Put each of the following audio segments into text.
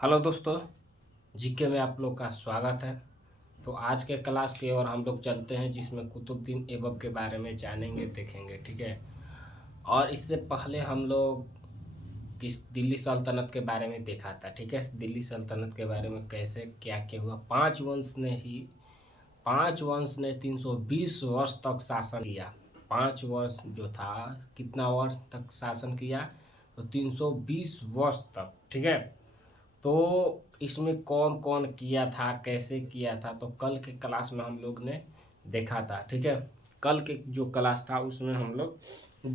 Hello दोस्तों, GK में आप लोग का स्वागत है। तो आज के क्लास की ओर हम लोग चलते हैं, जिसमें कुतुबुद्दीन ऐबक के बारे में जानेंगे देखेंगे, ठीक है। और इससे पहले हम लोग इस दिल्ली सल्तनत के बारे में देखा था, ठीक है। दिल्ली सल्तनत के बारे में कैसे क्या क्या हुआ। पांच वंश ने 320 वर्ष तक शासन किया। 5 वर्ष जो था, कितना वर्ष तक शासन किया, तो 320 वर्ष तक, ठीक है। तो इसमें कौन कौन किया था, कैसे किया था, तो कल के क्लास में हम लोग ने देखा था, ठीक है। कल के जो क्लास था उसमें हम लोग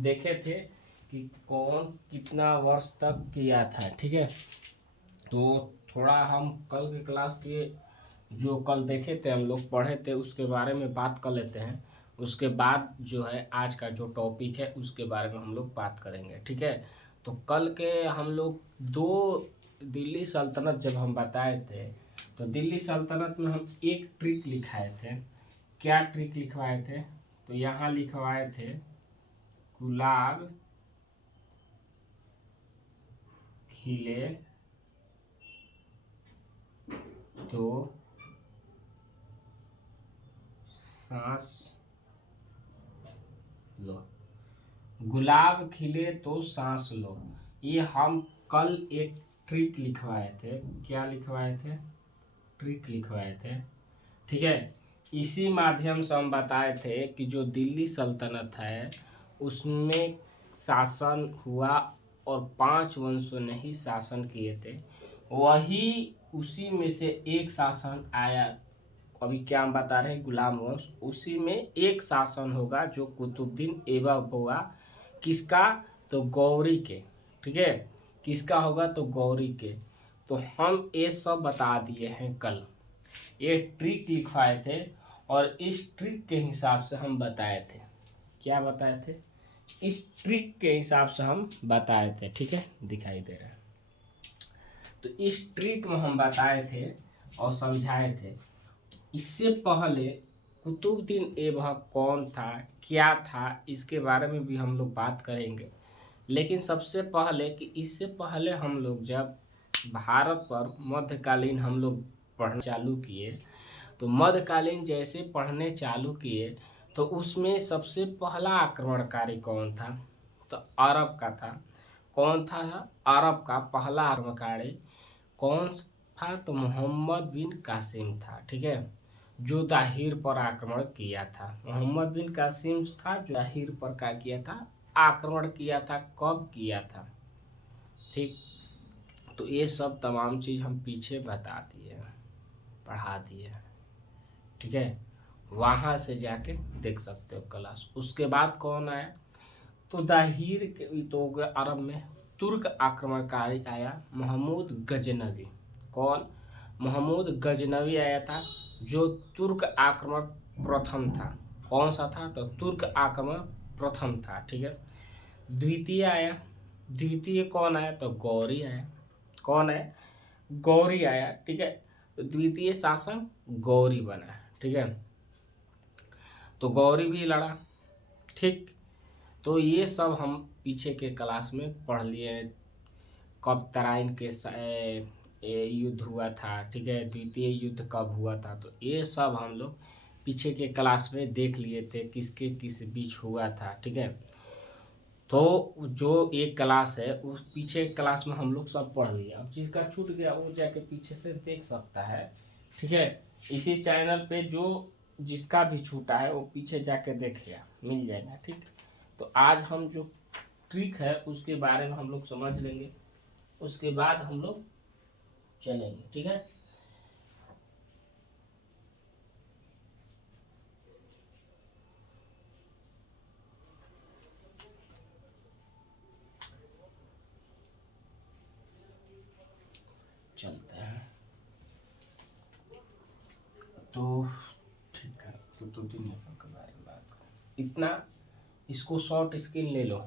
देखे थे कि कौन कितना वर्ष तक किया था, ठीक है। तो थोड़ा हम कल के क्लास के जो कल देखे थे, हम लोग पढ़े थे, उसके बारे में बात कर लेते हैं। उसके बाद जो है आज का जो टॉपिक है उसके बारे में हम लोग बात करेंगे, ठीक है। तो कल के हम लोग दो दिल्ली सल्तनत जब हम बताए थे, तो दिल्ली सल्तनत में हम एक ट्रिक लिखाए थे। क्या ट्रिक लिखवाए थे? तो यहाँ लिखवाए थे गुलाब खिले तो सांस लो। गुलाब खिले तो सांस लो, ये हम कल एक ट्रिक लिखवाए थे। क्या लिखवाए थे? ट्रिक लिखवाए थे, ठीक है। इसी माध्यम से हम बताए थे कि जो दिल्ली सल्तनत है उसमें शासन हुआ और 5 वंशों ने ही शासन किए थे। वही उसी में से एक शासन आया, अभी क्या हम बता रहे हैं, गुलाम वंश। उसी में एक शासन होगा जो कुतुबुद्दीन ऐबक होगा। किसका? तो गौरी के, ठीक है। किसका होगा? तो गौरी के। तो हम ये सब बता दिए हैं कल, ये ट्रिक लिखवाए थे और इस ट्रिक के हिसाब से हम बताए थे। क्या बताए थे? इस ट्रिक के हिसाब से हम बताए थे, ठीक है। दिखाई दे रहा है। तो इस ट्रिक में हम बताए थे और समझाए थे। इससे पहले कुतुबुद्दीन ऐबक कौन था, क्या था, इसके बारे में भी हम लोग बात करेंगे। लेकिन सबसे पहले कि इससे पहले हम लोग जब भारत पर मध्यकालीन हम लोग पढ़ना चालू किए, तो मध्यकालीन जैसे पढ़ने चालू किए तो उसमें सबसे पहला आक्रमणकारी कौन था? तो अरब का था। कौन था? अरब का पहला आक्रमणकारी कौन था? तो मोहम्मद बिन कासिम था, ठीक है। जो दाहिर पर आक्रमण किया था, मोहम्मद बिन कासिम था जो दाहिर पर क्या किया था? आक्रमण किया था। कब किया था? ठीक। तो ये सब तमाम चीज़ हम पीछे बता दिए, पढ़ा दिए, ठीक है। वहाँ से जाके देख सकते हो क्लास। उसके बाद कौन आया? तो दाहिर के तो हो गया अरब में। तुर्क आक्रमणकारी आया महमूद गजनवी। कौन? महमूद गजनवी आया था, जो तुर्क आक्रमण प्रथम था। कौन सा था? तो तुर्क आक्रमण प्रथम था, ठीक है। द्वितीय आया। द्वितीय कौन आया? तो गौरी आया। कौन है? गौरी आया, ठीक है। तो द्वितीय शासक गौरी बना, ठीक है। तो गौरी भी लड़ा, ठीक। तो ये सब हम पीछे के क्लास में पढ़ लिए। कब तराइन के युद्ध हुआ था, ठीक है। द्वितीय युद्ध कब हुआ था, तो ये सब हम लोग पीछे के क्लास में देख लिए थे, किसके किस बीच हुआ था, ठीक है। तो जो एक क्लास है उस पीछे क्लास में हम लोग सब पढ़ लिया। अब जिसका छूट गया वो जाके पीछे से देख सकता है, ठीक है। इसी चैनल पे जो जिसका भी छूटा है वो पीछे जाके देखेगा, मिल जाएगा, ठीक। तो आज हम जो ट्रिक है उसके बारे में हम लोग समझ लेंगे, उसके बाद हम लोग चलेंगे, ठीक है। चलते हैं। तो ठीक है, तो 2-3 मिनट के बारे में बात करें। इतना इसको शॉर्ट स्क्रीन ले लो,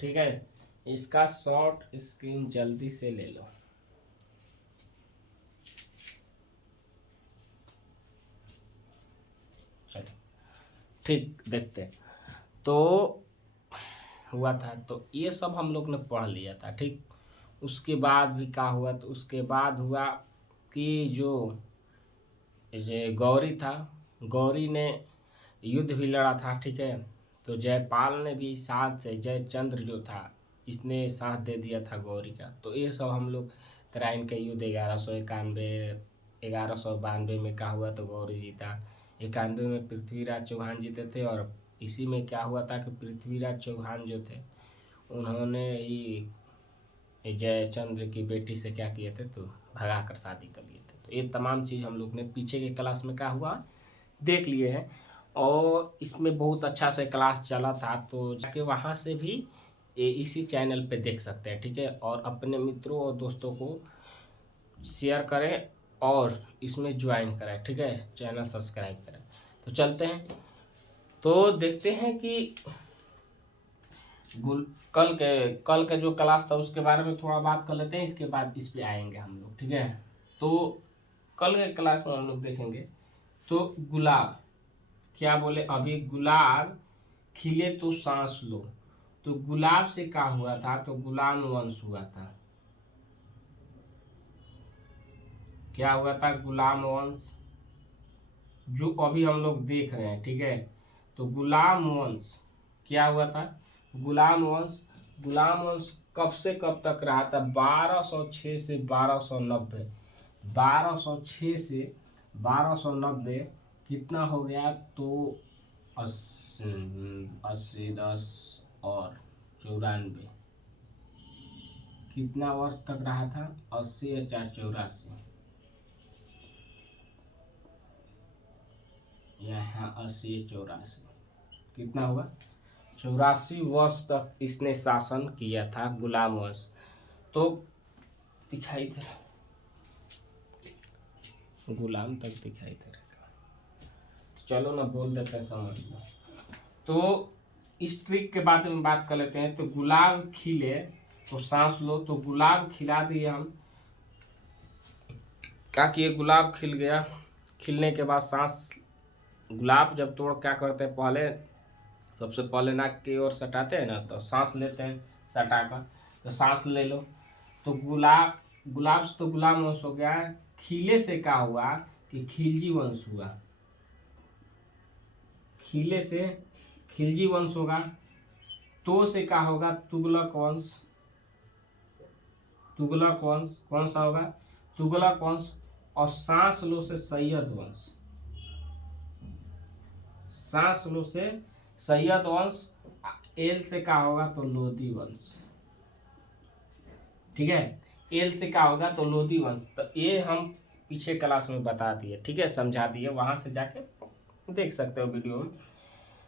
ठीक है। इसका शॉर्ट स्क्रीन जल्दी से ले लो। चलो ठीक, देखते हैं। तो हुआ था, तो ये सब हम लोग ने पढ़ लिया था, ठीक। उसके बाद भी क्या हुआ, तो उसके बाद हुआ कि जो ये गौरी था, गौरी ने युद्ध भी लड़ा था, ठीक है। तो जयपाल ने भी साथ से, जयचंद्र जो था इसने साथ दे दिया था गौरी का। तो ये सब हम लोग तराइन के युद्ध 1191 1192 में क्या हुआ, तो गौरी जीता। 91 में पृथ्वीराज चौहान जीते थे, और इसी में क्या हुआ था कि पृथ्वीराज चौहान जो थे उन्होंने ही जयचंद्र की बेटी से क्या किए थे, तो भगा कर शादी कर लिए थे। तो ये तमाम चीज़ हम लोग ने पीछे के क्लास में क्या हुआ देख लिए हैं, और इसमें बहुत अच्छा से क्लास चला था, तो जाके वहाँ से भी इसी चैनल पे देख सकते हैं, ठीक है। और अपने मित्रों और दोस्तों को शेयर करें और इसमें ज्वाइन करें, ठीक है, चैनल सब्सक्राइब करें। तो चलते हैं, तो देखते हैं कि कल के जो क्लास था उसके बारे में थोड़ा बात कर लेते हैं, इसके बाद इस पे आएंगे हम लोग, ठीक है। तो कल के क्लास में हम लोग देखेंगे, तो गुलाब क्या बोले, अभी गुलाब खिले तो सांस लो। तो गुलाब से क्या हुआ था, तो गुलाम वंश हुआ था। क्या हुआ था, गुलाम वंश, जो अभी हम लोग देख रहे हैं, ठीक है। तो गुलाम वंश क्या हुआ था, गुलाम वंश, गुलाम वंश कब से कब तक रहा था, 1206 से 1290। 1206 से 1290 कितना हो गया, तो 80 10 और 94, कितना वर्ष तक रहा था, 80 या 84, यहाँ 80 84, कितना हुआ, 84 वर्ष तक इसने शासन किया था गुलाम वंश। तो दिखाई दे, गुलाम तक दिखाई दे रहा, चलो ना बोल देते हैं, समझ लो। तो इस ट्रिक के बारे में बात कर लेते हैं। तो गुलाब खिले तो सांस लो, तो गुलाब खिला दिए हम, क्या किए, गुलाब खिल गया, खिलने के बाद सांस, गुलाब जब तोड़ क्या करते हैं, पहले सबसे पहले नाक की ओर सटाते हैं ना, तो सांस लेते हैं सटाकर, तो सांस ले लो। तो गुलाब से तो गुलाम वंश हो गया। खिले से क्या हुआ कि खिलजी वंश हुआ, खिले से खिलजी वंश होगा। तो से क्या होगा, तुगलक वंश, तुगलक वंश कौन सा होगा, तुगलक वंश। और सांस लो से सैयद वंश, सांस लो से सैयद वंश। एल से क्या होगा, तो लोधी वंश, ठीक है। एल से क्या होगा, तो लोधी वंश। तो ये हम पीछे क्लास में बता दिए, ठीक है, समझा दिए, वहां से जाके देख सकते हो वीडियो में।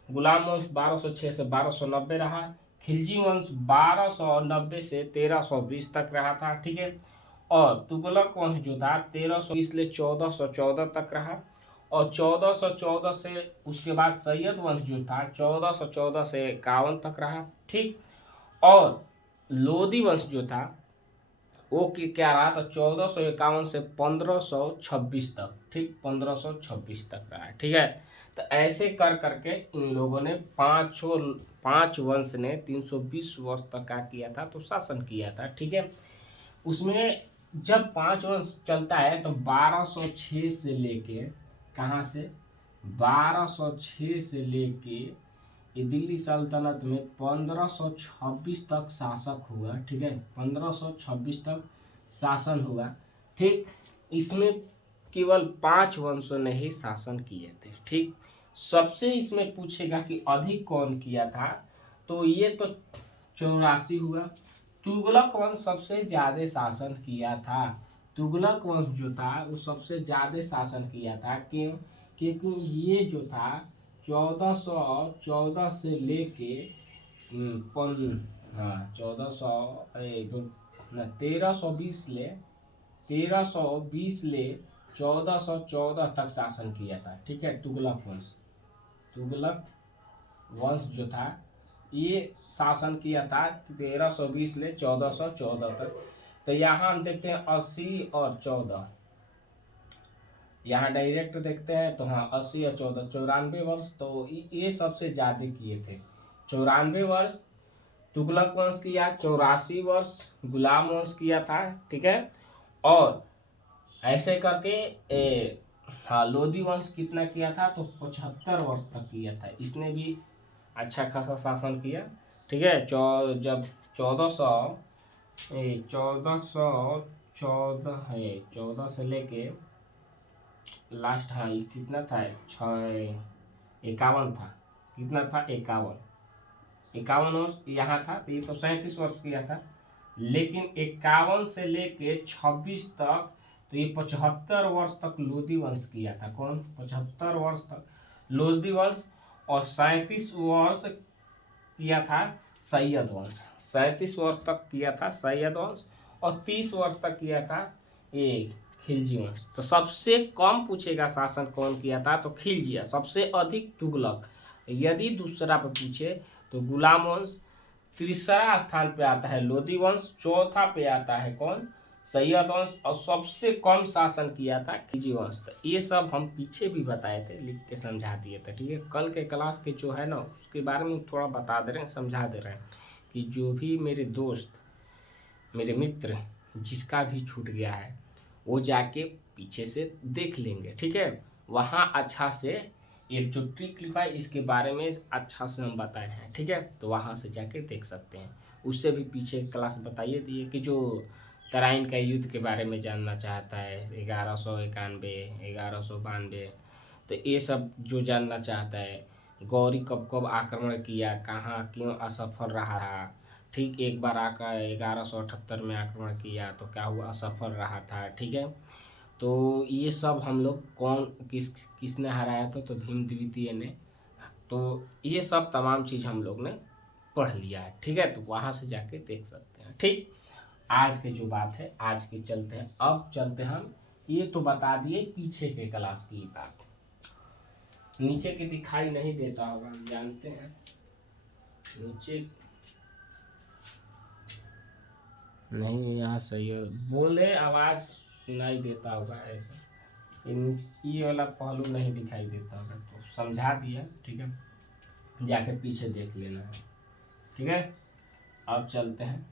गुलाम वंश 1206 से 1290 रहा। खिलजी वंश 1290 से 1320 तक रहा था, ठीक है। और तुगलक वंश जो था 1320 से 1414 तक रहा। और 1414 से उसके बाद सैयद वंश जो था 1414 से 51 तक रहा, ठीक। और लोधी वंश जो था वो क्या रहा, तो 1451 से 1526 तक, ठीक, 1526 तक रहा, ठीक है। तो ऐसे कर करके इन लोगों ने पांच वंश ने 320 वर्ष तक क्या किया था, तो शासन किया था, ठीक है। उसमें जब 5 वंश चलता है तो 1206 से लेके, कहाँ से, 1206 से लेके ये दिल्ली सल्तनत में 1526 तक शासक हुआ, ठीक है, 1526 तक शासन हुआ, ठीक। इसमें केवल 5 वंशों ने ही शासन किए थे, ठीक। सबसे इसमें पूछेगा कि अधिक कौन किया था, तो ये तो 84 हुआ। तुगलक वंश सबसे ज्यादा शासन किया था, तुगलक वंश जो था वो सबसे ज्यादा शासन किया था, क्यों, क्योंकि ये जो था 1414 से लेके 1320 ले 1414 तक शासन किया था, ठीक है। तुगलक वंश जो था ये शासन किया था 1320 ले 1414 तक। तो यहाँ हम देखते हैं 80 और 14, यहाँ डायरेक्ट देखते हैं तो हाँ 80 और 14 94 वर्ष, तो ये सबसे ज़्यादा किए थे। 94 वर्ष तुगलक वंश किया, 84 वर्ष गुलाम वंश किया था, ठीक है। और ऐसे करके हाँ लोधी वंश कितना किया था, तो 75 वर्ष तक किया था। इसने भी अच्छा खासा शासन किया, ठीक है। जब 1414 है, 14 से लेके लास्ट, हाँ ये कितना था, 51 था। कितना था, 51 वर्ष यहाँ था। तो ये तो 37 वर्ष किया था, लेकिन 51 से लेके 26 तक, तो ये 75 वर्ष तक लोधी वंश किया था। कौन, 75 वर्ष तक लोधी वंश। और 37 वर्ष किया था सैयद वंश। 37 वर्ष तक किया था सैयद वंश, और 30 वर्ष तक किया था ये खिलजी वंश। तो सबसे कम पूछेगा शासन कौन किया था, तो खिलजी। सबसे अधिक तुगलक। यदि दूसरा पे पूछे तो गुलाम वंश। तीसरा स्थान पे आता है लोधी वंश। चौथा पे आता है कौन, सैयद वंश। और सबसे कम शासन किया था खिलजी वंश। तो ये सब हम पीछे भी बताए थे, लिख के समझा दिए थे, ठीक है। कल के क्लास के जो है ना, उसके बारे में थोड़ा बता दे रहे हैं, समझा दे रहे हैं कि जो भी मेरे दोस्त, मेरे मित्र, जिसका भी छूट गया है वो जाके पीछे से देख लेंगे, ठीक है। वहाँ अच्छा से ये जो ट्रिक लिखा है इसके बारे में अच्छा से हम बताए हैं, ठीक है। तो वहाँ से जाके देख सकते हैं। उससे भी पीछे क्लास बताइए दिए कि जो तराइन का युद्ध के बारे में जानना चाहता है, 1191, 1192, तो ये सब जो जानना चाहता है, गौरी कब कब आक्रमण किया, कहाँ क्यों असफल रहा था, ठीक। एक बार आकर 1178 में आक्रमण किया तो क्या हुआ, असफल रहा था, ठीक है। तो ये सब हम लोग कौन किसने हराया था, तो भीम द्वितीय ने। तो ये सब तमाम चीज़ हम लोग ने पढ़ लिया है, ठीक है। तो वहाँ से जाके देख सकते हैं, ठीक। आज की जो बात है, आज के चलते हैं। अब चलते हम, ये तो बता दिए पीछे के क्लास की बात, नीचे के दिखाई नहीं देता होगा, हम जानते हैं। नीचे नहीं, यहाँ सही है, बोले आवाज़ सुनाई देता होगा ऐसा, ये वाला पहलू नहीं दिखाई देता होगा, तो समझा दिया, ठीक है। जाके पीछे देख लेना है, ठीक है। अब चलते हैं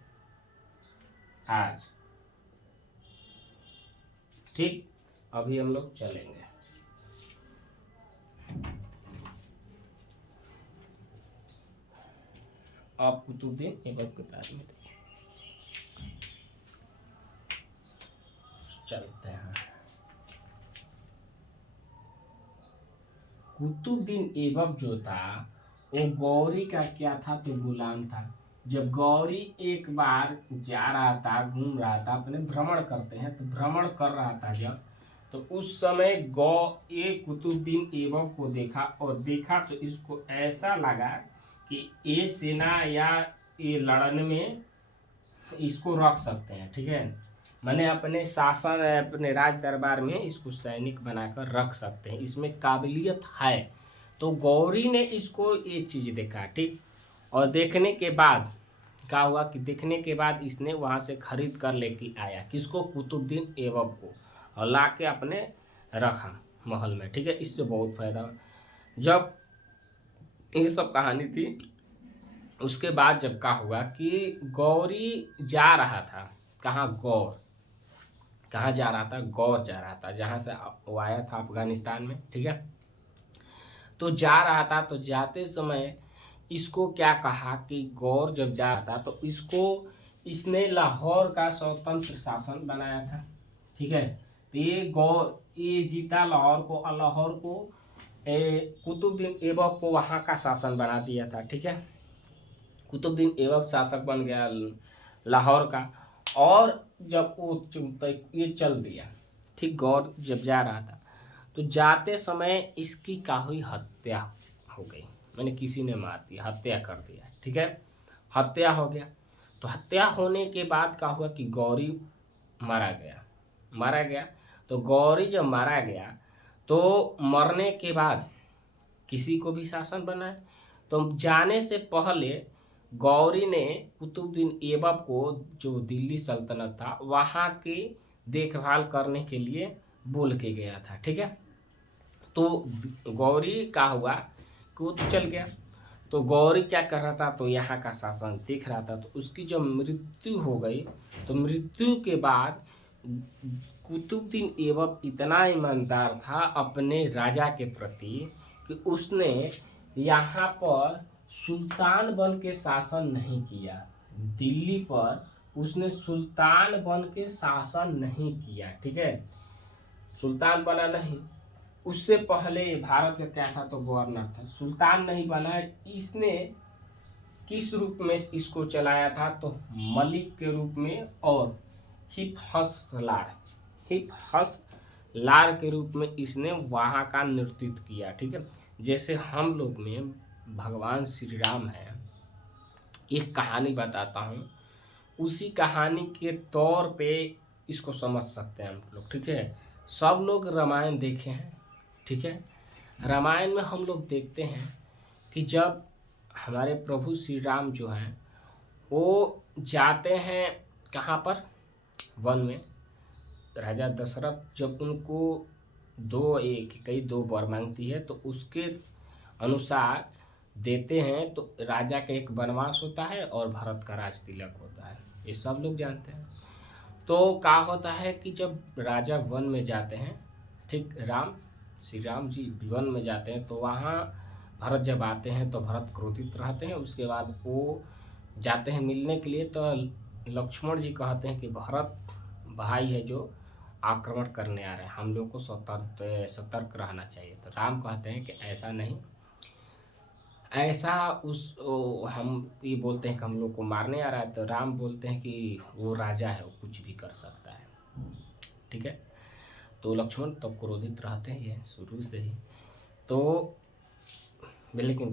आज, ठीक। अभी हम लोग चलेंगे। आप कुतुबुद्दीन ऐबक के बारे में चलते हैं। कुतुबुद्दीन ऐबक जो था वो गौरी का क्या था, तो गुलाम था। जब गौरी एक बार जा रहा था, घूम रहा था, अपने भ्रमण करते हैं तो भ्रमण कर रहा था जब, तो उस समय ये कुतुबुद्दीन ऐबक को देखा, और देखा तो इसको ऐसा लगा कि ये सेना या ये लड़ने में इसको रख सकते हैं, ठीक है। मैंने अपने शासन, अपने राज दरबार में इसको सैनिक बनाकर रख सकते हैं, इसमें काबिलियत है। तो गौरी ने इसको ये चीज़ देखा, ठीक। और देखने के बाद क्या हुआ कि देखने के बाद इसने वहाँ से खरीद कर लेके आया, किसको, कुतुबुद्दीन ऐबक को, और ला के अपने रखा महल में, ठीक है। इससे बहुत फायदा हुआ। जब ये सब कहानी थी, उसके बाद जब क्या हुआ कि गौरी जा रहा था, कहाँ, गौर, कहाँ जा रहा था, गौर जा रहा था, जहाँ से वो आया था अफगानिस्तान में, ठीक है। तो जा रहा था, तो जाते समय इसको क्या कहा कि गौर जब जा रहा था तो इसने लाहौर का स्वतंत्र शासन बनाया था, ठीक है। तो ये जीता लाहौर को, और लाहौर को कुतुबुद्दीन ऐबक को वहाँ का शासन बना दिया था, ठीक है। कुतुबुद्दीन ऐबक शासक बन गया लाहौर का। और जब वो ये चल दिया, ठीक, गौर जब जा रहा था तो जाते समय इसकी क्या हुई, हत्या हो गई, मैंने किसी ने मार दिया, हत्या कर दिया, ठीक है। हत्या हो गया। तो हत्या होने के बाद क्या हुआ कि गौरी मारा गया। तो गौरी जब मारा गया तो मरने के बाद किसी को भी शासन बनाए। तो जाने से पहले गौरी ने कुतुबुद्दीन ऐबक को, जो दिल्ली सल्तनत था, वहाँ की देखभाल करने के लिए बोल के गया था, ठीक है। तो गौरी का हुआ कि वो तो चल गया। तो गौरी क्या कर रहा था, तो यहाँ का शासन देख रहा था। तो उसकी जब मृत्यु हो गई, तो मृत्यु के बाद कुतुबुद्दीन ऐबक इतना ईमानदार था अपने राजा के प्रति कि उसने यहाँ पर सुल्तान बन के शासन नहीं किया। दिल्ली पर उसने सुल्तान बन के शासन नहीं किया, ठीक है, सुल्तान बना नहीं। उससे पहले भारत का क्या था, तो गवर्नर था, सुल्तान नहीं बना। इसने किस रूप में इसको चलाया था, तो मलिक के रूप में और हिपहसलार के रूप में इसने वहाँ का नेतृत्व किया, ठीक है। जैसे हम लोग में भगवान श्री राम है, एक कहानी बताता हूँ, उसी कहानी के तौर पे इसको समझ सकते हैं हम लोग, ठीक है। सब लोग रामायण देखे हैं, ठीक है। रामायण में हम लोग देखते हैं कि जब हमारे प्रभु श्री राम जो हैं वो जाते हैं कहाँ पर, वन में। राजा दशरथ जब उनको दो वर मांगती है, तो उसके अनुसार देते हैं। तो राजा का एक वनवास होता है और भरत का राज तिलक होता है, ये सब लोग जानते हैं। तो क्या होता है कि जब राजा वन में जाते हैं, ठीक, श्री राम जी वन में जाते हैं, तो वहाँ भरत जब आते हैं तो भरत क्रोधित रहते हैं। उसके बाद वो जाते हैं मिलने के लिए, तो लक्ष्मण जी कहते हैं कि भरत भाई है जो आक्रमण करने आ रहे हैं, हम लोग को सतर्क रहना चाहिए। तो राम कहते हैं कि ऐसा नहीं, ऐसा हम ये बोलते हैं कि हम लोग को मारने आ रहा है। तो राम बोलते हैं कि वो राजा है, वो कुछ भी कर सकता है, ठीक है। तो लक्ष्मण तो क्रोधित रहते हैं शुरू से ही। तो लेकिन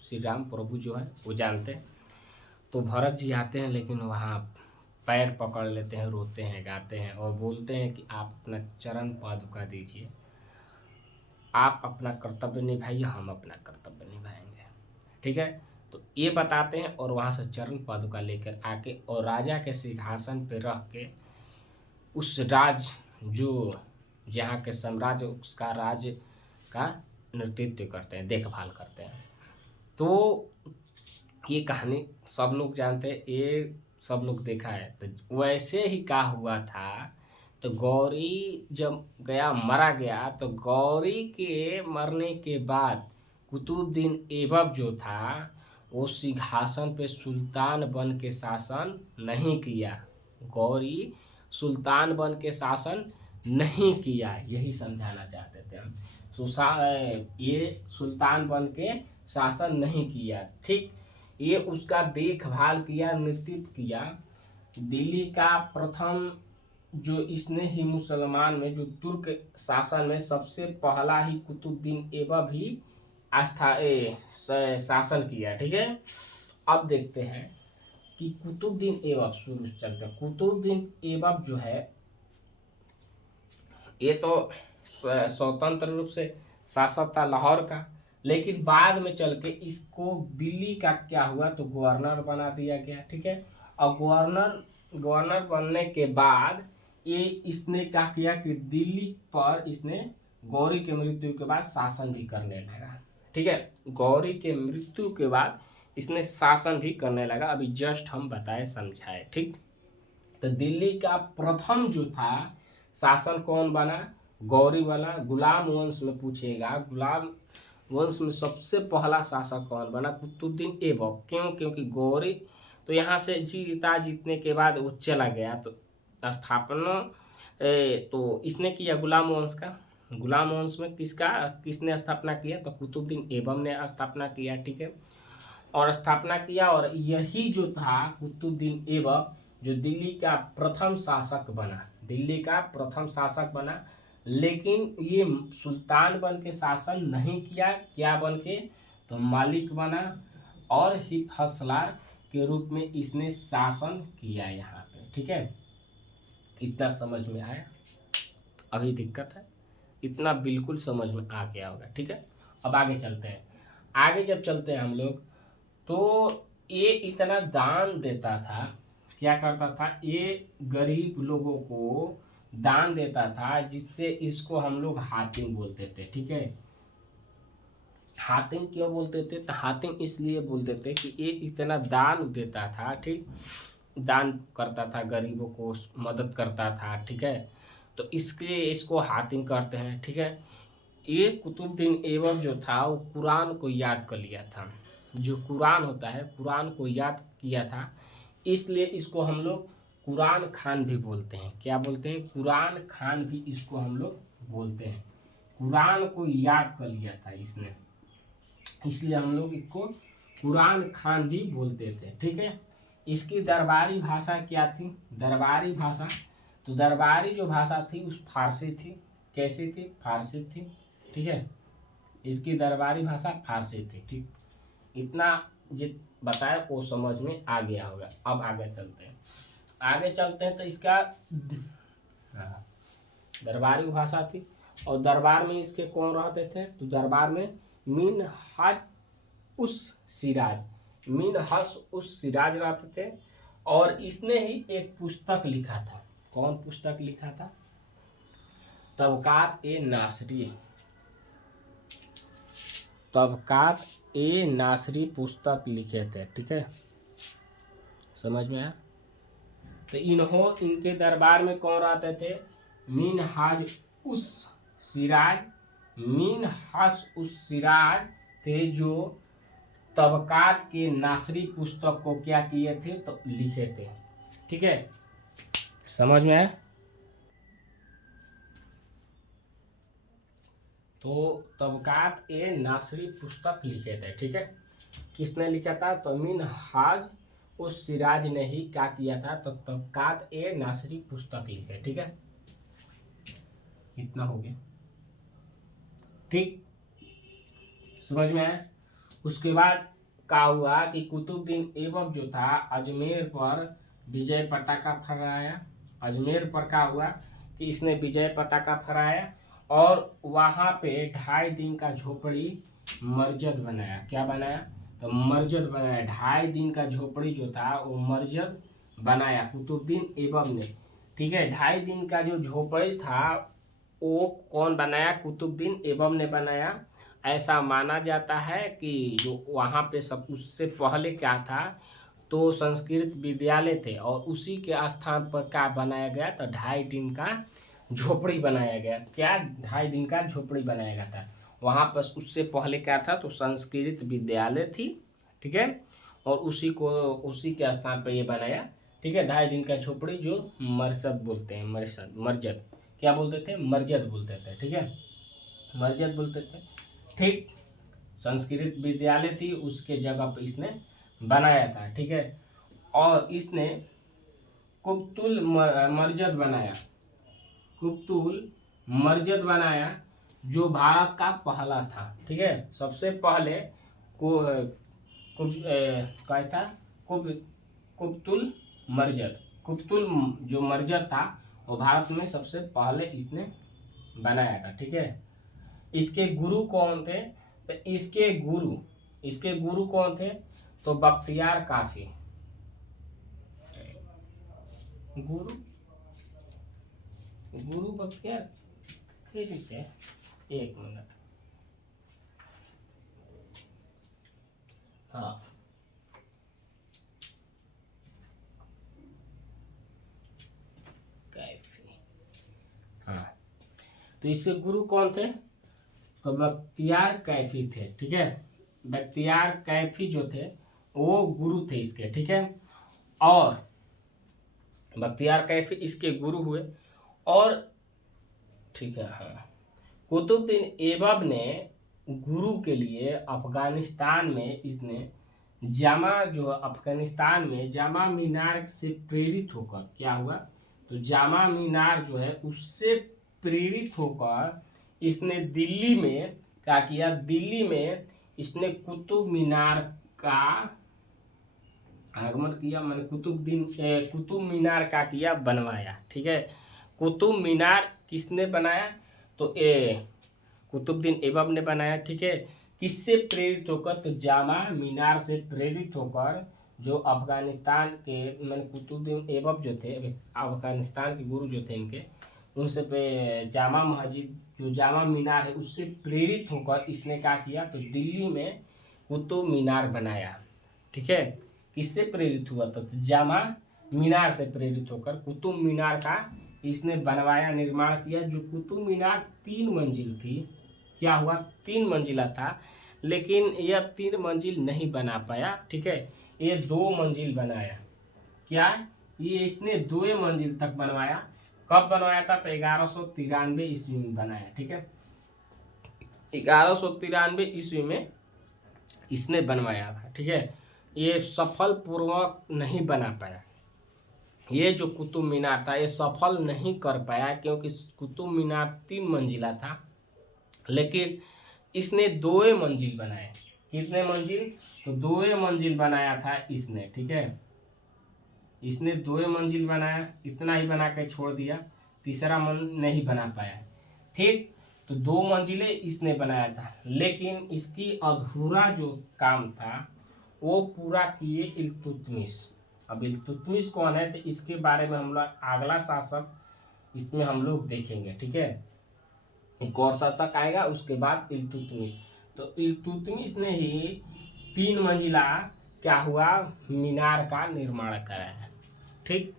श्री राम प्रभु जो है वो जानते हैं। तो भरत जी आते हैं, लेकिन वहाँ पैर पकड़ लेते हैं, रोते हैं, गाते हैं और बोलते हैं कि आप अपना चरण पादुका दीजिए, आप अपना कर्तव्य निभाइए, हम अपना कर्तव्य निभाएंगे, ठीक है। तो ये बताते हैं और वहाँ से चरण पादुका लेकर आके और राजा के सिंहासन पे रख के उस राज जो यहाँ के साम्राज्य उसका राज का नेतृत्व करते हैं, देखभाल करते हैं। तो ये कहानी सब लोग जानते हैं, ये सब लोग देखा है। तो वैसे ही क्या हुआ था, तो गौरी जब मारा गया, तो गौरी के मरने के बाद कुतुबुद्दीन ऐबक जो था वो सिंहासन पे सुल्तान बन के शासन नहीं किया। गौरी सुल्तान बन के शासन नहीं किया, यही समझाना चाहते थे हम। ये सुल्तान बन के शासन नहीं किया, ठीक। ये उसका देखभाल किया, नेतृत्व किया। दिल्ली का प्रथम जो इसने ही मुसलमान में जो तुर्क शासन में सबसे पहला ही कुतुबुद्दीन ऐबक ही शासन किया, ठीक है। अब देखते हैं कि कुतुबुद्दीन ऐबक शुरू से चलते हैं। कुतुबुद्दीन ऐबक जो है ये तो स्वतंत्र रूप से शासक था लाहौर का, लेकिन बाद में चल के इसको दिल्ली का क्या हुआ, तो गवर्नर बना दिया गया, ठीक है। और गवर्नर बनने के बाद ये इसने क्या किया कि दिल्ली पर इसने गौरी के मृत्यु के बाद शासन भी करने लगा, ठीक है। गौरी के मृत्यु के बाद इसने शासन भी करने लगा, अभी जस्ट हम बताए समझाए, ठीक। तो दिल्ली का प्रथम जो था शासन कौन बना, गौरी बना। गुलाम वंश में पूछेगा, गुलाम वंश में सबसे पहला शासक कौन बना, कुतुबुद्दीन ऐबक। क्यों, क्योंकि गौरी तो यहाँ से जीतने के बाद वो चला गया, तो स्थापना तो इसने किया गुलाम वंश का। गुलाम वंश में किसने स्थापना किया, तो कुतुबुद्दीन ऐबक ने स्थापना किया, ठीक है। और स्थापना किया, और यही जो था कुतुबुद्दीन ऐबक जो दिल्ली का प्रथम शासक बना, लेकिन ये सुल्तान बन के शासन नहीं किया, क्या बन के, तो मालिक बना और हिपहसलार के रूप में इसने शासन किया यहाँ पे, ठीक है। इतना समझ में आया, अभी दिक्कत है, इतना बिल्कुल समझ में आ गया होगा, ठीक है। अब आगे चलते हैं। आगे जब चलते हैं हम लोग, तो ये इतना दान देता था, क्या करता था, ये गरीब लोगों को दान देता था, जिससे इसको हम लोग हातिम बोलते थे, ठीक है। हातिम क्यों बोलते थे? तो हातिम इसलिए बोलते थे कि ये इतना दान देता था, ठीक, दान करता था, गरीबों को मदद करता था, ठीक है, तो इसलिए इसको हातिम कहते हैं, ठीक है। ये कुतुबुद्दीन ऐबक जो था वो कुरान को याद कर लिया था, जो कुरान होता है कुरान को याद किया था, इसलिए इसको हम लोग कुरान खान भी बोलते हैं। क्या बोलते हैं? कुरान खान भी इसको हम लोग बोलते हैं। कुरान को याद कर लिया था इसने, इसलिए हम लोग इसको कुरान खान भी बोलते थे, ठीक है। इसकी दरबारी भाषा क्या थी? दरबारी भाषा, तो दरबारी जो भाषा थी उस फारसी थी। कैसी थी? फारसी थी, ठीक है। इसकी दरबारी भाषा फारसी थी, ठीक। इतना ये बताया वो समझ में आ गया होगा। अब आगे चलते हैं, आगे चलते हैं तो इसका हाँ, दरबारी भाषा थी और दरबार में इसके कौन रहते थे? तो दरबार में मिनहाज उस सिराज, मिनहाज उस सिराज रहते थे और इसने ही एक पुस्तक लिखा था। कौन पुस्तक लिखा था? तबकात ए नासरी, तबकात ए नासरी पुस्तक लिखे थे, ठीक है। समझ में आया? तो इनके दरबार में कौन रहते थे? मिनहाज उस सिराज, मिनहाज उस सिराज थे जो तबकात के नासरी पुस्तक को क्या किए थे? तो लिखे थे, ठीक है। समझ में आया? तो तबकात ए नासरी पुस्तक लिखे थे, ठीक है। किसने लिखा था? तो मिनहाज उस सिराज ने ही क्या किया था? तो तबकात ए नासरी पुस्तक लिखे, ठीक है। इतना हो गया, ठीक। समझ में आया? उसके बाद क्या हुआ कि कुतुबुद्दीन ऐबक जो था अजमेर पर विजय पताका फहराया। अजमेर पर क्या हुआ कि इसने विजय पताका फहराया और वहाँ पे 2.5 दिन का झोपड़ी मस्जिद बनाया। क्या बनाया? तो मस्जिद बनाया। 2.5 दिन का झोपड़ी जो था वो मस्जिद बनाया कुतुबुद्दीन ऐबक ने, ठीक है। 2.5 दिन का जो झोपड़ी था वो कौन बनाया? कुतुबुद्दीन ऐबक ने बनाया। ऐसा माना जाता है कि जो वहाँ पे सब उससे पहले क्या था तो संस्कृत विद्यालय थे और उसी के स्थान पर क्या बनाया गया? तो 2.5 दिन का झोपड़ी बनाया गया। क्या? 2.5 दिन का झोपड़ी बनाया गया था वहाँ पर। उससे पहले क्या था? तो संस्कृत विद्यालय थी, ठीक है, और उसी के स्थान पर ये बनाया, ठीक है। 2.5 दिन का झोपड़ी जो मरसद बोलते हैं, मस्जिद क्या बोलते थे? मस्जिद बोलते थे, ठीक है, मस्जिद बोलते थे, ठीक। संस्कृत विद्यालय थी उसके जगह पर इसने बनाया था, ठीक है। और इसने कुतुल मस्जिद बनाया, कुतुल मस्जिद बनाया जो भारत का पहला था, ठीक है। सबसे पहले क्या था? कुतुल मस्जिद, कुतुल जो मस्जिद था वो भारत में सबसे पहले इसने बनाया था, ठीक है। इसके गुरु कौन थे? तो इसके गुरु कौन थे? तो बख्तियार काफी। गुरु बख्तियार लिखते हैं, एक मिनट, हाँ, कैफी, हाँ। तो इसके गुरु कौन थे? तो बख्तियार कैफी थे, ठीक है। बख्तियार कैफी जो थे वो गुरु थे इसके, ठीक है। और बख्तियार कैफी इसके गुरु हुए और, ठीक है, हाँ। कुतुबुद्दीन ऐबक ने गुरु के लिए अफगानिस्तान में इसने अफगानिस्तान में जामा मीनार से प्रेरित होकर क्या हुआ? तो जामा मीनार जो है उससे प्रेरित होकर इसने दिल्ली में क्या किया? दिल्ली में इसने कुतुब मीनार का आगमन किया, मैंने कुतुब मीनार का किया बनवाया, ठीक है। कुतुब मीनार किसने बनाया? तो कुतुबुद्दीन ऐबक ने बनाया, ठीक है। किससे प्रेरित होकर? तो जामा मीनार से प्रेरित होकर जो अफगानिस्तान के मैंने कुतुबुद्दीन ऐबक जो थे अफगानिस्तान के गुरु जो थे इनके, उनसे पे जामा मस्जिद जो जामा मीनार है उससे प्रेरित होकर इसने क्या किया, तो दिल्ली में कुतुब मीनार बनाया। ठीक है, किससे प्रेरित हुआ था, तो जामा मीनार से प्रेरित होकर कुतुब मीनार का इसने बनवाया, निर्माण किया। जो कुतुब मीनार 3 मंजिल थी, क्या हुआ, 3 मंजिला था, लेकिन यह 3 मंजिल नहीं बना पाया। ठीक है, ये 2 मंजिल बनाया। क्या, ये इसने 2 मंजिल तक बनवाया। कब बनवाया था, तो 1193 ईस्वी में बनाया। ठीक है, 1193 ईस्वी में इसने बनवाया था। ठीक है, ये सफल पूर्वक नहीं बना पाया। ये जो कुतुब मीनार था ये सफल नहीं कर पाया, क्योंकि कुतुब मीनार 3 मंजिला था, लेकिन इसने 2 मंजिल बनाए। कितने मंजिल, तो 2 मंजिल बनाया था इसने। ठीक है, इसने 2 मंजिल बनाया, इतना ही बना के छोड़ दिया, तीसरा नहीं बना पाया। ठीक, तो 2 मंजिलें इसने बनाया था, लेकिन इसकी अधूरा जो काम था वो पूरा किए इल्तुतमिश। अब इल्तुतमिश कौन है, तो इसके बारे में हम लोग अगला शासक इसमें हम लोग देखेंगे। ठीक है, एक और शासक आएगा उसके बाद इल्तुतमिश। तो इल्तुतमिश ने ही 3 मंजिला क्या हुआ, मीनार का निर्माण कराया। ठीक,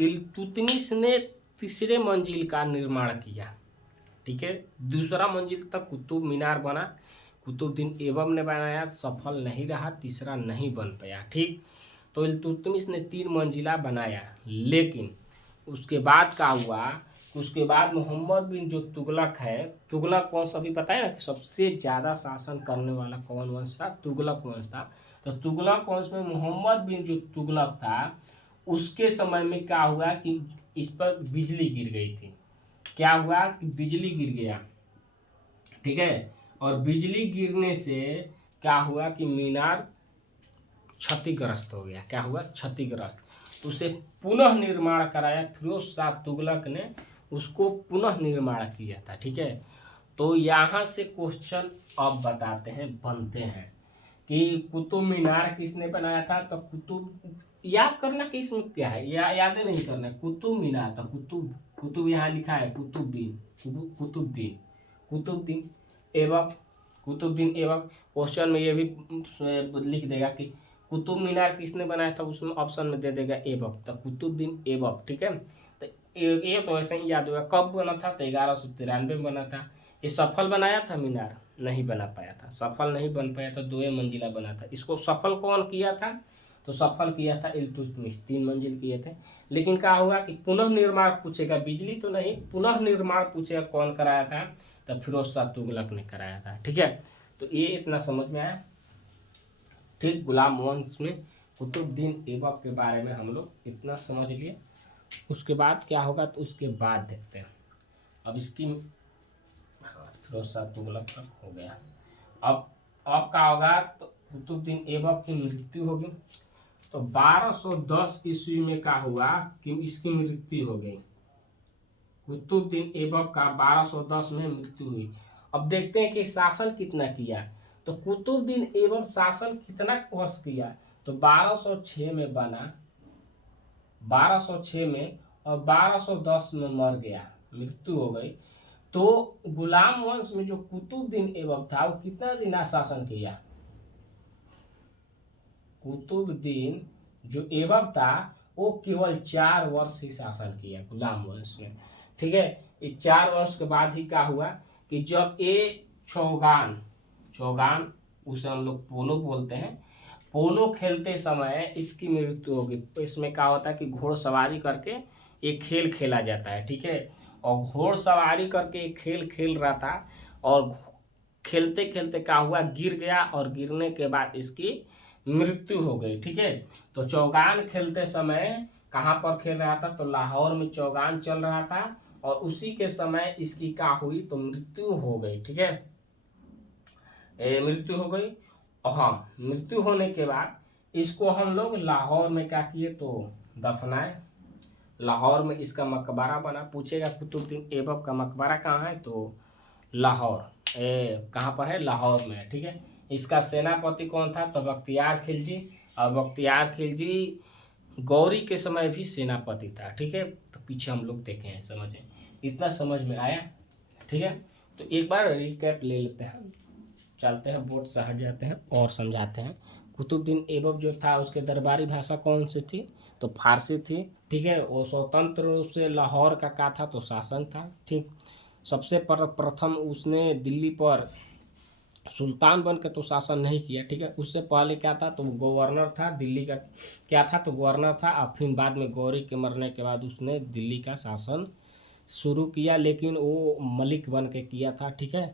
इल्तुतमिश ने तीसरे मंजिल का निर्माण किया। ठीक है, दूसरा मंजिल तक कुतुब मीनार बना, कुतुबुद्दीन ऐबक ने बनाया, सफल नहीं रहा, तीसरा नहीं बन पाया। ठीक, तो इल्तुतमिश ने 3 मंजिला बनाया, लेकिन उसके बाद क्या हुआ, उसके बाद मोहम्मद बिन जो तुगलक है, तुगलक कौन सा भी पता है ना कि सबसे ज़्यादा शासन करने वाला कौन वंश था, तुगलक वंश था। तो तुगलक वंश में मोहम्मद बिन जो तुगलक था उसके समय में क्या हुआ कि इस पर बिजली गिर गई थी। क्या हुआ कि बिजली गिर गया। ठीक है, और बिजली गिरने से क्या हुआ कि मीनार क्षतिग्रस्त हो गया। क्या हुआ, क्षतिग्रस्त। उसे पुनः निर्माण कराया, फिरोज शाह तुगलक ने उसको पुनः निर्माण किया था। ठीक है, तो यहाँ से क्वेश्चन अब बताते हैं, बनते हैं कि कुतुब मीनार किसने बनाया था। तो कुतुब, याद करना कि इसमें क्या है, याद नहीं करना, कुतुब मीनार था। कुतुब यहाँ लिखा है, कुतुबुद्दीन ऐबक, कुतुबुद्दीन ऐबक। क्वेश्चन में ये भी लिख देगा कि कुतुब मीनार किसने बनाया था, उसमें ऑप्शन में दे देगा ऐबक, तो कुतुबुद्दीन ऐबक। ठीक है, तो ये तो ऐसे ही याद होगा। कब बना था, तो 1193 में बना था। ये सफल बनाया था मीनार, नहीं बना पाया था, सफल नहीं बन पाया था, 2 मंजिला बना था। इसको सफल कौन किया था, तो सफल किया था इल्तुतमिश, 3 मंजिल किए थे। लेकिन क्या हुआ कि पुनः निर्माण पूछेगा, बिजली तो नहीं, पुनः निर्माण पूछेगा कौन कराया था, तो फिरोज शाह तुगलक ने कराया था। ठीक है, तो ये इतना समझ में आया। ठीक, गुलाम वंश में कुतुबुद्दीन ऐबक के बारे में हम लोग इतना समझ लिए। उसके बाद क्या होगा, तो उसके बाद देखते हैं। अब इसकी फिरोज शाह तुगलक तक हो गया। अब क्या होगा, तो कुतुबुद्दीन ऐबक की मृत्यु होगी। तो 1210 ईस्वी में क्या हुआ कि इसकी मृत्यु हो गई। कुतुबुद्दीन ऐबक का 1210 में मृत्यु हुई। अब देखते हैं कि शासन कितना किया। तो कुतुबुद्दीन ऐबक शासन कितना वर्ष किया, तो 1206 में बना, 1206 में, और 1210 में मर गया, मृत्यु हो गई। तो गुलाम वंश में जो कुतुबुद्दीन ऐबक था वो कितना दिन शासन किया, कुतुबुद्दीन जो ऐबक था वो केवल 4 वर्ष ही शासन किया गुलाम वंश में। ठीक है, इस 4 वर्ष के बाद ही क्या हुआ कि जब ये चौगान उसे हम लोग पोलो बोलते हैं, पोलो खेलते समय इसकी मृत्यु होगी। तो इसमें क्या होता है कि घोड़सवारी करके एक खेल खेला जाता है। ठीक है, और घोड़सवारी करके एक खेल खेल रहा था, और खेलते खेलते क्या हुआ, गिर गया, और गिरने के बाद इसकी मृत्यु हो गई। ठीक है, तो चौगान खेलते समय कहाँ पर खेल रहा था, तो लाहौर में चौगान चल रहा था, और उसी के समय इसकी क्या हुई, तो मृत्यु हो गई। ठीक है, मृत्यु हो गई। और हाँ, मृत्यु होने के बाद इसको हम लोग लाहौर में क्या किए, तो दफनाए। लाहौर में इसका मकबरा बना। पूछेगा कुतुबुद्दीन ऐबक का मकबरा कहाँ है, तो लाहौर, कहाँ पर है, लाहौर में है। ठीक है, इसका सेनापति कौन था, तो बख्तियार खिलजी। और बख्तियार खिलजी गौरी के समय भी सेनापति था। ठीक है, तो पीछे हम लोग देखे हैं, समझें, इतना समझ में आया। ठीक है, तो एक बार रिकैप ले लेते हैं, चलते हैं बोर्ड से हट जाते हैं और समझाते हैं। कुतुबुद्दीन ऐबक जो था उसके दरबारी भाषा कौन सी थी, तो फारसी थी। ठीक है, वो स्वतंत्र रूप से लाहौर का था तो शासन था। ठीक, सबसे प्रथम उसने दिल्ली पर सुल्तान बन के तो शासन नहीं किया। ठीक है, उससे पहले क्या था, तो गवर्नर था दिल्ली का, क्या था, तो गवर्नर था। और फिर बाद में गौरी के मरने के बाद उसने दिल्ली का शासन शुरू किया, लेकिन वो मलिक बन के किया था। ठीक है,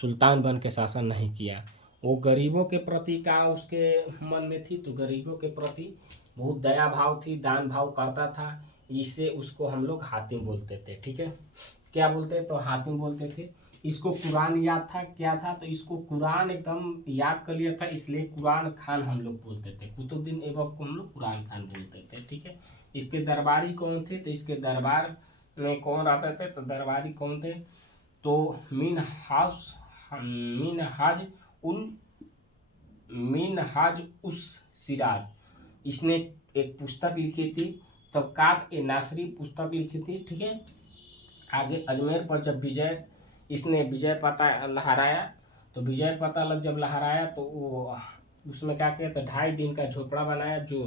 सुल्तान बन के शासन नहीं किया। वो गरीबों के प्रति का उसके मन में थी, तो गरीबों के प्रति बहुत दया भाव थी, दान भाव करता था। इससे उसको हम लोग हातिम बोलते थे। ठीक है, क्या बोलते, तो हातिम बोलते थे। इसको कुरान याद था, क्या था, तो इसको कुरान एकदम याद कर लिया था, इसलिए कुरान खान हम लोग बोलते थे। कुतुबुद्दीन ऐबक को हम लोग कुरान खान बोलते थे। ठीक है, इसके दरबारी कौन थे, तो इसके दरबार में कौन रहते थे, तो दरबारी कौन थे, तो मिनहाज उस सिराज, इसने एक पुस्तक लिखी थी, तबकात ए नासरी पुस्तक लिखी थी। ठीक है, आगे अजमेर पर जब इसने विजय पताका लहराया, तो विजय पताका जब लहराया तो वो उसमें क्या किया, तो 2.5 दिन का झोपड़ा बनाया, जो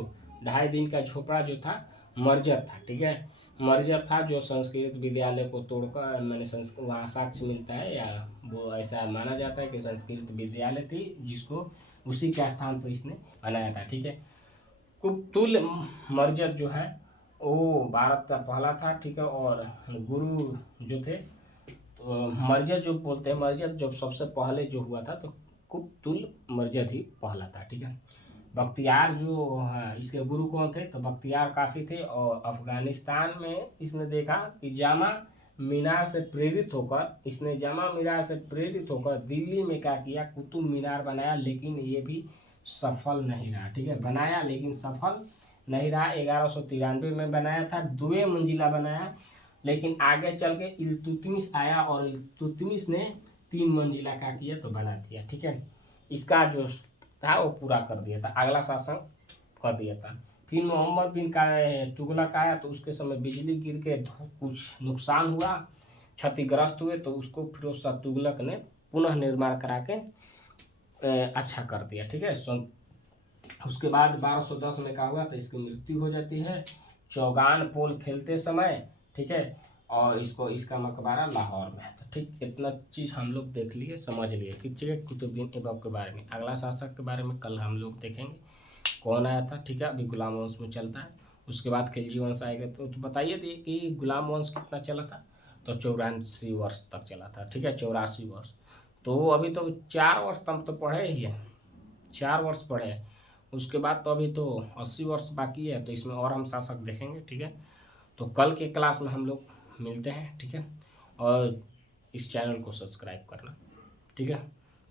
2.5 दिन का झोपड़ा जो था मर्जर था। ठीक है, मर्जर था, जो संस्कृत विद्यालय को तोड़कर, मैंने वहाँ साक्ष्य मिलता है या वो ऐसा माना जाता है कि संस्कृत विद्यालय थी, जिसको उसी के स्थान पर इसने बनाया था। ठीक है, कुतुल मर्जर जो है वो भारत का पहला था। ठीक है, और गुरु जो थे, तो मर्जर जो बोलते हैं, मर्जर जब सबसे पहले जो हुआ था, तो कुतुल मर्जर ही पहला था। ठीक है, बख्तियार जो है इसके गुरु कौन थे, तो बख्तियार काफ़ी थे। और अफगानिस्तान में इसने देखा कि जामा मीनार से प्रेरित होकर दिल्ली में क्या किया, कुतुब मीनार बनाया, लेकिन ये भी सफल नहीं रहा। ठीक है, बनाया लेकिन सफल नहीं रहा। 1193 में बनाया था, 2 मंजिला बनाया, लेकिन आगे चल के इल्तुतमिश आया और इल्तुतमिश ने 3 मंजिला का किया, तो बना दिया। ठीक है, इसका जो था वो पूरा कर दिया था, अगला शासन कर दिया था। फिर मोहम्मद बिन तुगलक आया, तो उसके समय बिजली गिर के कुछ नुकसान हुआ, क्षतिग्रस्त हुए, तो उसको फिरोज शाह तुगलक ने पुनः निर्माण करा के अच्छा कर दिया। ठीक है, उसके बाद 1210 में क्या हुआ, तो इसकी मृत्यु हो जाती है चौगान पोल खेलते समय। ठीक है, और इसका मकबरा लाहौर में है। ठीक, इतना चीज़ हम लोग देख लिए, समझ लिए। ठीक है, कुतुबुद्दीन ऐबक के बारे में। अगला शासक के बारे में कल हम लोग देखेंगे कौन आया था। ठीक है, अभी गुलाम वंश में चलता है, उसके बाद खिलजी वंश आएगा। तो बताइए थी कि गुलाम वंश कितना चला था, तो 84 वर्ष तक चला था। ठीक है, 84 वर्ष। तो अभी तो 4 वर्ष तो हम तो पढ़े ही है, 4 वर्ष पढ़े हैं। उसके बाद तो अभी तो 80 वर्ष बाकी है, तो इसमें और हम शासक देखेंगे। ठीक है, तो कल के क्लास में हम लोग मिलते हैं। ठीक है, और इस चैनल को सब्सक्राइब करना। ठीक है,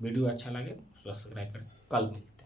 वीडियो अच्छा लगे सब्सक्राइब करें, कल मिलते हैं।